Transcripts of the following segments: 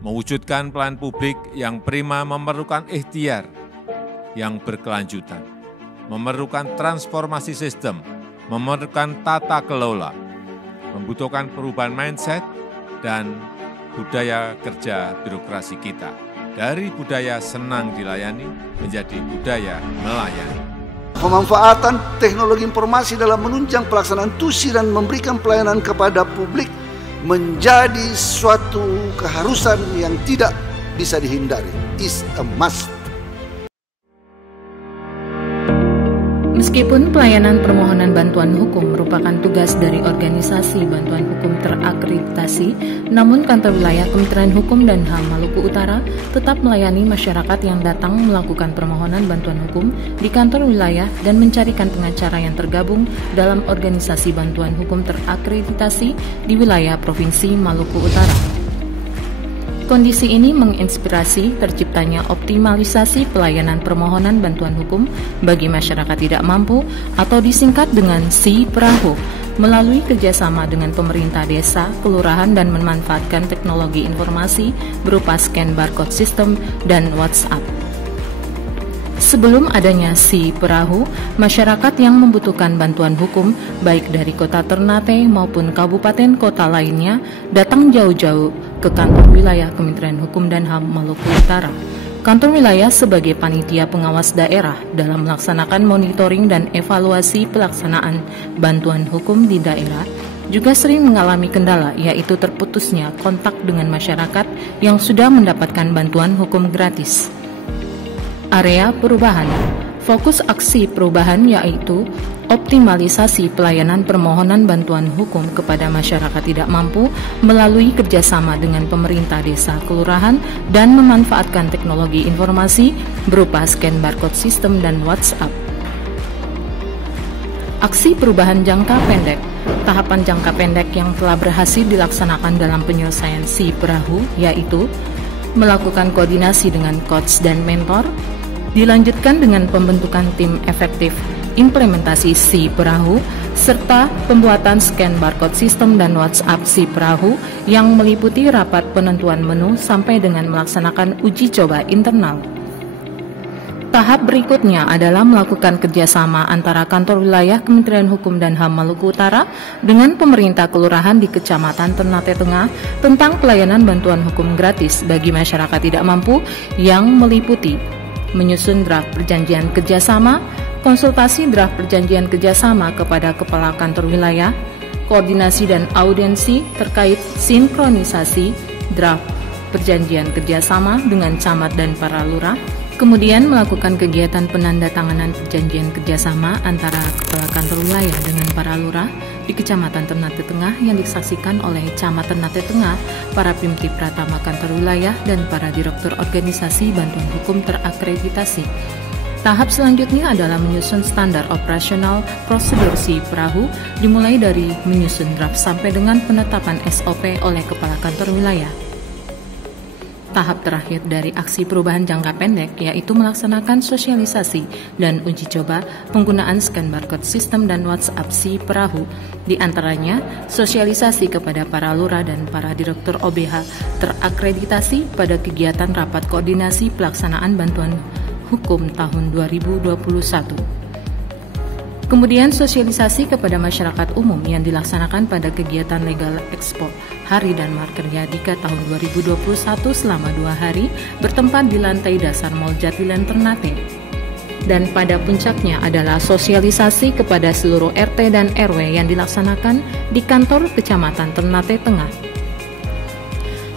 Mewujudkan pelayanan publik yang prima memerlukan ikhtiar yang berkelanjutan, memerlukan transformasi sistem, memerlukan tata kelola, membutuhkan perubahan mindset dan budaya kerja birokrasi kita. Dari budaya senang dilayani menjadi budaya melayani. Pemanfaatan teknologi informasi dalam menunjang pelaksanaan tusi dan memberikan pelayanan kepada publik menjadi suatu keharusan yang tidak bisa dihindari. Is a must. Meskipun pelayanan permohonan bantuan hukum merupakan tugas dari organisasi bantuan hukum terakreditasi, namun kantor wilayah Kementerian Hukum dan HAM Maluku Utara tetap melayani masyarakat yang datang melakukan permohonan bantuan hukum di kantor wilayah dan mencarikan pengacara yang tergabung dalam organisasi bantuan hukum terakreditasi di wilayah Provinsi Maluku Utara. Kondisi ini menginspirasi terciptanya optimalisasi pelayanan permohonan bantuan hukum bagi masyarakat tidak mampu atau disingkat dengan SI-Perahu melalui kerjasama dengan pemerintah desa, kelurahan dan memanfaatkan teknologi informasi berupa scan barcode system dan WhatsApp. Sebelum adanya SI-Perahu, masyarakat yang membutuhkan bantuan hukum baik dari kota Ternate maupun kabupaten kota lainnya datang jauh-jauh ke kantor wilayah Kementerian Hukum dan HAM Maluku Utara. Kantor wilayah sebagai panitia pengawas daerah dalam melaksanakan monitoring dan evaluasi pelaksanaan bantuan hukum di daerah juga sering mengalami kendala, yaitu terputusnya kontak dengan masyarakat yang sudah mendapatkan bantuan hukum gratis. Area perubahan. Fokus aksi perubahan yaitu optimalisasi pelayanan permohonan bantuan hukum kepada masyarakat tidak mampu melalui kerjasama dengan pemerintah desa kelurahan dan memanfaatkan teknologi informasi berupa scan barcode system dan WhatsApp. Aksi perubahan jangka pendek. Tahapan jangka pendek yang telah berhasil dilaksanakan dalam penyelesaian SI-Perahu yaitu melakukan koordinasi dengan coach dan mentor, dilanjutkan dengan pembentukan tim efektif implementasi SI-Perahu, serta pembuatan scan barcode system dan WhatsApp SI-Perahu yang meliputi rapat penentuan menu sampai dengan melaksanakan uji coba internal. Tahap berikutnya adalah melakukan kerjasama antara kantor wilayah Kementerian Hukum dan HAM Maluku Utara dengan pemerintah kelurahan di Kecamatan Ternate Tengah tentang pelayanan bantuan hukum gratis bagi masyarakat tidak mampu yang meliputi menyusun draft perjanjian kerjasama, konsultasi draft perjanjian kerjasama kepada kepala kantor wilayah, koordinasi dan audiensi terkait sinkronisasi draft perjanjian kerjasama dengan camat dan para lurah, kemudian melakukan kegiatan penandatanganan perjanjian kerjasama antara kepala kantor wilayah dengan para lurah di Kecamatan Ternate Tengah yang disaksikan oleh Camat Ternate Tengah, para Pimtip Pratama kantor wilayah, dan para direktur organisasi bantuan hukum terakreditasi. Tahap selanjutnya adalah menyusun standar operasional prosedur SI-Perahu, dimulai dari menyusun draft sampai dengan penetapan SOP oleh kepala kantor wilayah. Tahap terakhir dari aksi perubahan jangka pendek yaitu melaksanakan sosialisasi dan uji coba penggunaan scan barcode system dan WhatsApp SI-Perahu, di antaranya sosialisasi kepada para lurah dan para direktur OBH terakreditasi pada kegiatan rapat koordinasi pelaksanaan bantuan hukum tahun 2021. Kemudian sosialisasi kepada masyarakat umum yang dilaksanakan pada kegiatan Legal Expo Hari dan Marker Yadika tahun 2021 selama 2 hari bertempat di lantai dasar Mall Jatilan Ternate. Dan pada puncaknya adalah sosialisasi kepada seluruh RT dan RW yang dilaksanakan di kantor Kecamatan Ternate Tengah.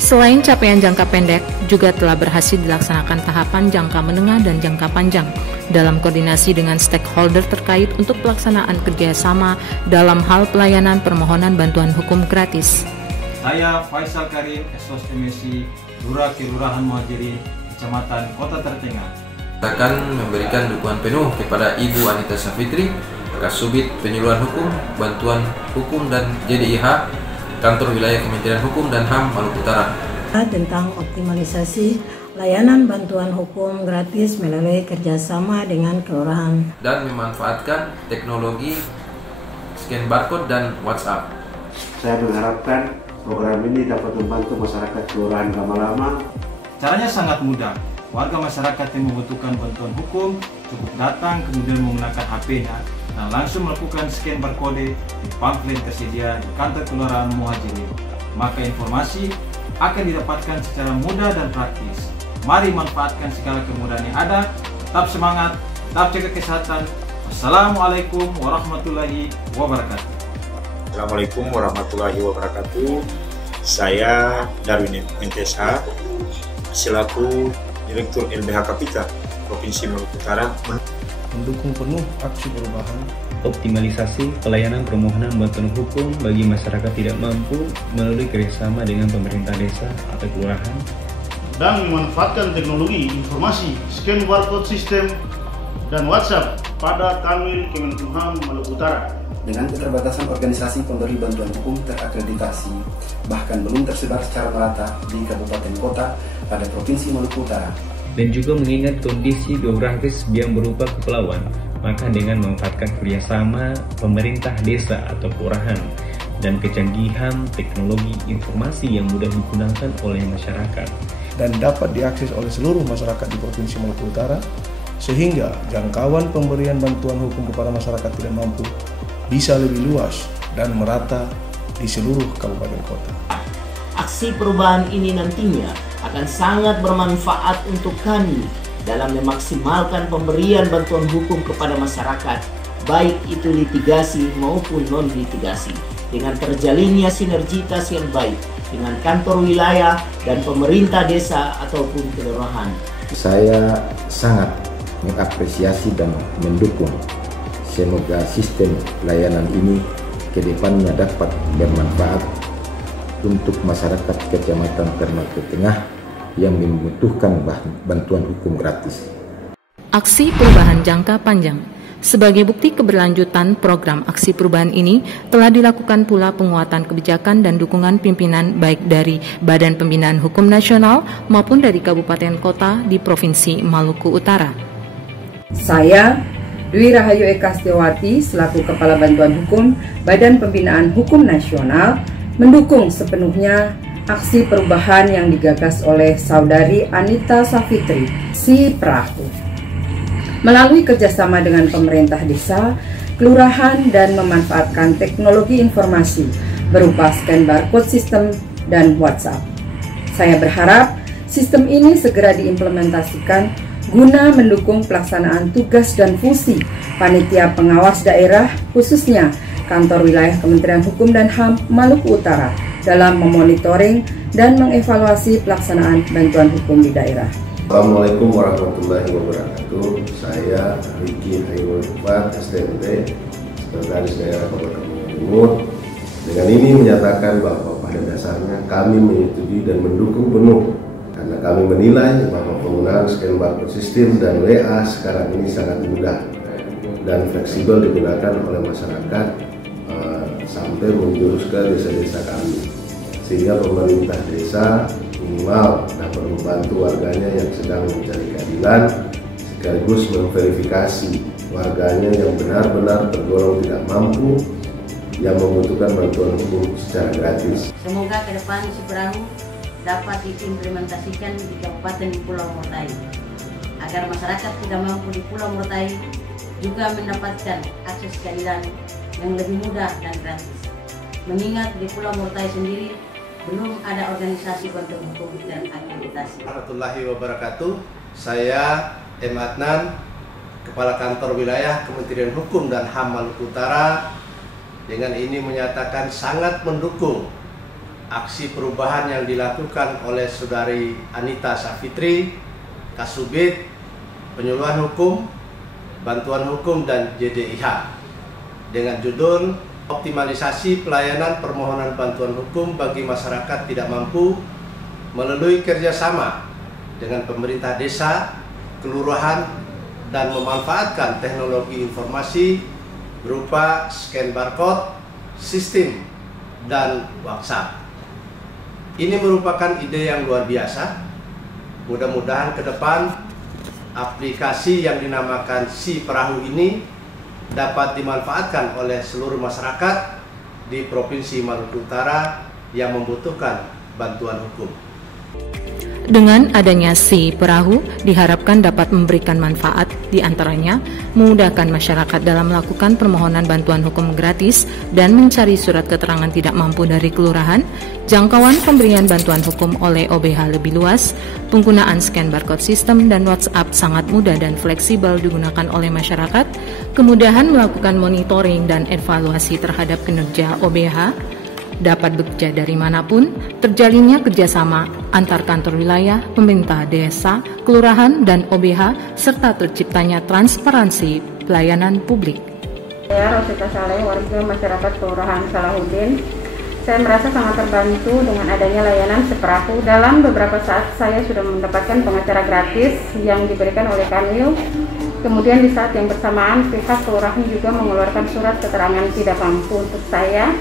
Selain capaian jangka pendek, juga telah berhasil dilaksanakan tahapan jangka menengah dan jangka panjang dalam koordinasi dengan stakeholder terkait untuk pelaksanaan kerjasama dalam hal pelayanan permohonan bantuan hukum gratis. Saya Faisal Karim, Esos MSI, Lurah Kelurahan Muhajiri, Kecamatan Kota Ternate. Akan memberikan dukungan penuh kepada Ibu Anita Safitri, Kasubit Penyuluhan Hukum, Bantuan Hukum dan JDIH, Kantor Wilayah Kementerian Hukum dan HAM Maluku Utara. Tentang optimalisasi layanan bantuan hukum gratis melalui kerjasama dengan kelurahan. Dan memanfaatkan teknologi scan barcode dan WhatsApp. Saya mengharapkan program ini dapat membantu masyarakat kelurahan Lama-Lama? Caranya sangat mudah. Warga masyarakat yang membutuhkan bantuan hukum cukup datang kemudian menggunakan HP-nya dan langsung melakukan scan barcode di pamflet tersedia di kantor kelurahan Muhajirin. Maka informasi akan didapatkan secara mudah dan praktis. Mari manfaatkan segala kemudahan yang ada. Tetap semangat, tetap jaga kesehatan. Wassalamualaikum warahmatullahi wabarakatuh. Assalamualaikum warahmatullahi wabarakatuh. Saya Darwin Mentesa selaku Direktur LBH Kapita Provinsi Maluku Utara mendukung penuh aksi perubahan, optimalisasi pelayanan permohonan bantuan hukum bagi masyarakat tidak mampu melalui kerjasama dengan pemerintah desa atau kelurahan, dan memanfaatkan teknologi informasi, scan barcode sistem, dan WhatsApp pada Kanwil Kemenkumham Maluku Utara. Dengan keterbatasan organisasi pemberi bantuan hukum terakreditasi, bahkan belum tersebar secara merata di kabupaten kota pada Provinsi Maluku Utara. Dan juga mengingat kondisi geografis yang berupa kepulauan, maka dengan memanfaatkan kerjasama pemerintah desa atau kelurahan dan kecanggihan teknologi informasi yang mudah digunakan oleh masyarakat dan dapat diakses oleh seluruh masyarakat di Provinsi Maluku Utara, sehingga jangkauan pemberian bantuan hukum kepada masyarakat tidak mampu bisa lebih luas dan merata di seluruh kabupaten kota. Aksi perubahan ini nantinya akan sangat bermanfaat untuk kami dalam memaksimalkan pemberian bantuan hukum kepada masyarakat, baik itu litigasi maupun non-litigasi, dengan terjalinnya sinergitas yang baik dengan kantor wilayah dan pemerintah desa ataupun kelurahan. Saya sangat mengapresiasi dan mendukung. Semoga sistem layanan ini ke depannya dapat bermanfaat untuk masyarakat Kecamatan Ternate Tengah yang membutuhkan bantuan hukum gratis. Aksi perubahan jangka panjang. Sebagai bukti keberlanjutan program aksi perubahan ini, telah dilakukan pula penguatan kebijakan dan dukungan pimpinan baik dari Badan Pembinaan Hukum Nasional maupun dari kabupaten kota di Provinsi Maluku Utara. Saya, Dwi Rahayu Eka Setiawati, selaku Kepala Bantuan Hukum Badan Pembinaan Hukum Nasional, mendukung sepenuhnya aksi perubahan yang digagas oleh Saudari Anita Safitri, si Perahu. Melalui kerjasama dengan pemerintah desa, kelurahan, dan memanfaatkan teknologi informasi berupa scan barcode sistem dan WhatsApp. Saya berharap sistem ini segera diimplementasikan guna mendukung pelaksanaan tugas dan fungsi panitia pengawas daerah, khususnya Kantor Wilayah Kementerian Hukum dan HAM Maluku Utara, dalam memonitoring dan mengevaluasi pelaksanaan bantuan hukum di daerah. Assalamualaikum warahmatullahi wabarakatuh. Saya Riki Hairul Ifat, STMT, Sekretaris Daerah Kabupaten Timur. Dengan ini menyatakan bahwa pada dasarnya kami menyetujui dan mendukung penuh, karena kami menilai bahwa penggunaan scan barcode sistem dan WA sekarang ini sangat mudah dan fleksibel digunakan oleh masyarakat sampai menjurus ke desa-desa kami, sehingga pemerintah desa minimal dapat membantu warganya yang sedang mencari keadilan, sekaligus memverifikasi warganya yang benar-benar tergolong tidak mampu yang membutuhkan bantuan hukum secara gratis. Semoga ke depan si Perahu dapat diimplementasikan di Kabupaten Pulau Morotai, agar masyarakat tidak mampu di Pulau Morotai juga mendapatkan akses keadilan yang lebih mudah dan gratis. Mengingat di Pulau Morotai sendiri belum ada organisasi bantuan hukum dan akreditasi. Warahmatullahi wabarakatuh. Saya M. Adnan, Kepala Kantor Wilayah Kementerian Hukum dan HAM Maluku Utara, dengan ini menyatakan sangat mendukung aksi perubahan yang dilakukan oleh Saudari Anita Safitri, Kasubit Penyuluhan Hukum, Bantuan Hukum, dan JDIH, dengan judul optimalisasi pelayanan permohonan bantuan hukum bagi masyarakat tidak mampu melalui kerjasama dengan pemerintah desa, kelurahan, dan memanfaatkan teknologi informasi berupa scan barcode, sistem, dan WhatsApp. Ini merupakan ide yang luar biasa. Mudah-mudahan ke depan aplikasi yang dinamakan Si Perahu ini dapat dimanfaatkan oleh seluruh masyarakat di Provinsi Maluku Utara yang membutuhkan bantuan hukum. Dengan adanya Si Perahu diharapkan dapat memberikan manfaat, diantaranya memudahkan masyarakat dalam melakukan permohonan bantuan hukum gratis dan mencari surat keterangan tidak mampu dari kelurahan, jangkauan pemberian bantuan hukum oleh OBH lebih luas, penggunaan scan barcode system dan WhatsApp sangat mudah dan fleksibel digunakan oleh masyarakat, kemudahan melakukan monitoring dan evaluasi terhadap kinerja OBH, dapat bekerja dari manapun, terjalinnya kerjasama antar kantor wilayah, pemerintah desa, kelurahan, dan OBH, serta terciptanya transparansi pelayanan publik. Saya Rosita Saleh, warga masyarakat Kelurahan Salahuddin. Saya merasa sangat terbantu dengan adanya layanan Si Perahu. Dalam beberapa saat saya sudah mendapatkan pengacara gratis yang diberikan oleh Kanwil. Kemudian di saat yang bersamaan pihak kelurahan juga mengeluarkan surat keterangan tidak mampu untuk saya.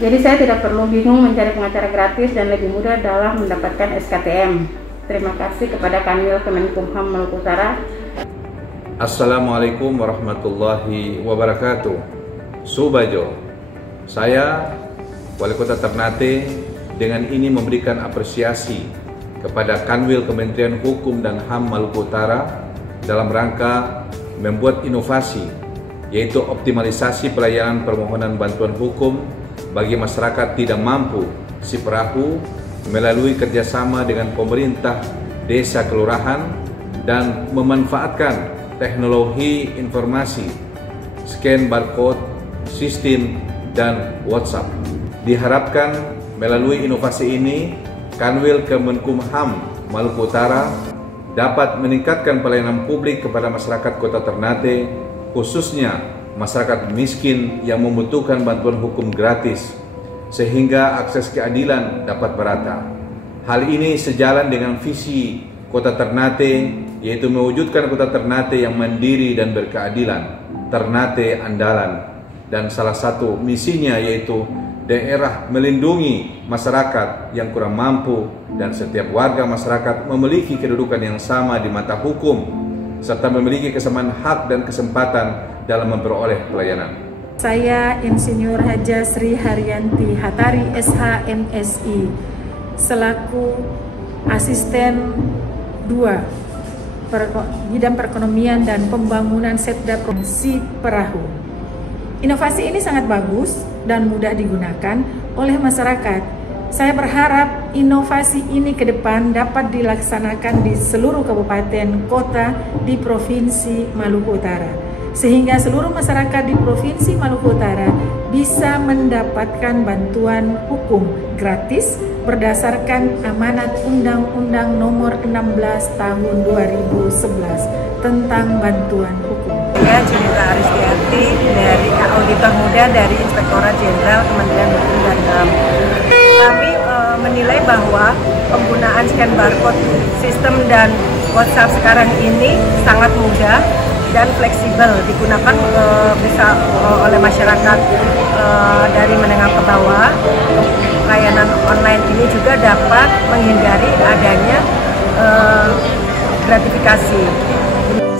Jadi saya tidak perlu bingung mencari pengacara gratis dan lebih mudah dalam mendapatkan SKTM. Terima kasih kepada Kanwil Kemenkumham Maluku Utara. Assalamualaikum warahmatullahi wabarakatuh. Subajo, saya Wali Kota Ternate dengan ini memberikan apresiasi kepada Kanwil Kementerian Hukum dan HAM Maluku Utara dalam rangka membuat inovasi, yaitu optimalisasi pelayanan permohonan bantuan hukum bagi masyarakat tidak mampu Si Perahu melalui kerjasama dengan pemerintah desa kelurahan dan memanfaatkan teknologi informasi, scan barcode, sistem, dan WhatsApp. Diharapkan melalui inovasi ini, Kanwil Kemenkumham Maluku Utara dapat meningkatkan pelayanan publik kepada masyarakat Kota Ternate, khususnya masyarakat miskin yang membutuhkan bantuan hukum gratis, sehingga akses keadilan dapat merata. Hal ini sejalan dengan visi Kota Ternate, yaitu mewujudkan Kota Ternate yang mandiri dan berkeadilan, Ternate andalan, dan salah satu misinya yaitu daerah melindungi masyarakat yang kurang mampu dan setiap warga masyarakat memiliki kedudukan yang sama di mata hukum serta memiliki kesamaan hak dan kesempatan dalam memperoleh pelayanan. Saya Insinyur Haja Sri Haryanti Hatari SH MSI selaku Asisten 2 Bidang Perekonomian dan Pembangunan Setda Si Perahu. Inovasi ini sangat bagus dan mudah digunakan oleh masyarakat. Saya berharap inovasi ini ke depan dapat dilaksanakan di seluruh kabupaten kota di Provinsi Maluku Utara, sehingga seluruh masyarakat di Provinsi Maluku Utara bisa mendapatkan bantuan hukum gratis berdasarkan amanat Undang-Undang Nomor 16 Tahun 2011 tentang bantuan hukum. Saya Cinta Aristianti dari Auditor Muda dari Inspektorat Jenderal Kementerian Hukum dan HAM. Kami menilai bahwa penggunaan scan barcode, sistem dan WhatsApp sekarang ini sangat mudah dan fleksibel digunakan bisa oleh masyarakat dari menengah ke bawah. Layanan online ini juga dapat menghindari adanya gratifikasi.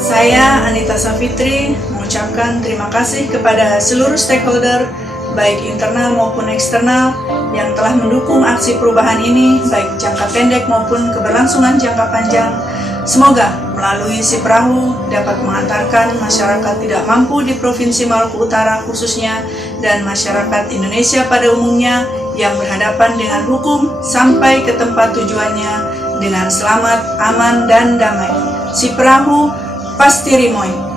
Saya Anita Safitri mengucapkan terima kasih kepada seluruh stakeholder baik internal maupun eksternal yang telah mendukung aksi perubahan ini baik jangka pendek maupun keberlangsungan jangka panjang. Semoga melalui Si Perahu dapat mengantarkan masyarakat tidak mampu di Provinsi Maluku Utara khususnya dan masyarakat Indonesia pada umumnya yang berhadapan dengan hukum sampai ke tempat tujuannya dengan selamat, aman, dan damai. Si Perahu pasti rimoy.